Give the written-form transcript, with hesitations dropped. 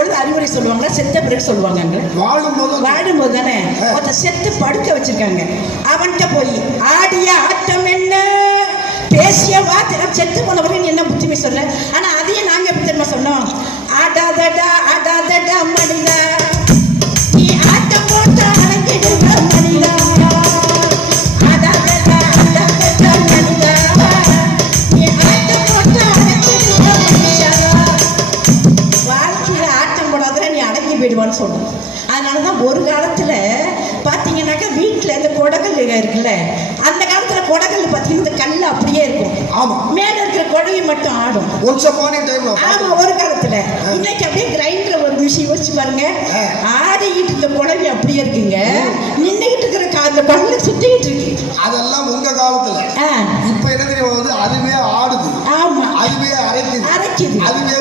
பொழுது அறிவுரை சொல்லுவாங்களா, செத்த பிறகு சொல்லுவாங்க? வாழும்போது தானே. ஒருத்த செத்து படுக்க வச்சிருக்காங்க, அவன்கிட்ட போய் ஆடிய ஆட்டம் என்ன, பேசிய வார்த்தை, செத்து போனவர்கள் என்ன புத்திமை சொல்ல. ஆனா அதையே நாங்க எப்படி தெரியுமா சொன்னோம்? ஆடாதடா ஆடாதடா மனிதா, நீ ஆட்டம் போட்டு அடங்கிடுங்க மனிதா, ஆடாதடா ஆடாதடா மனிதா, நீ ஆட்டம் போட்டு அடங்கிடுங்க மனுஷா. வாழ்க்கையில ஆட்டம் போடாத நீ அடங்கி போயிடுவான்னு சொல்றோம். அதனாலதான் ஒரு காலத்துல பாத்தீங்கன்னாக்கா வீட்டுல இந்த கொடகல் இருக்குல்ல, அந்த காலத்துல கொடகல் பாத்தீங்கன்னா இந்த கல் அப்படியே இருக்கும். ஆமா, மேல இருக்கிற கொடவை மட்டும் ஆடும். ஆமா, ஒரு காலத்துல. இன்னைக்கு அப்படியே கிரைண்டர் ஒரு மிஷின் வச்சு பாருங்க, ஆடிக்கிட்டு இருந்த கொடவை அப்படியே இருக்குங்க, நின்னுகிட்டு இருக்கிற அந்த பல்லு சுத்திக்கிட்டு இருக்கு. அதெல்லாம் உங்க காலத்துல. இப்ப என்ன தெரியும், அதுவே ஆடுது, ஆமா, அதுவே அரைக்குது, அரைக்குது, அதுவே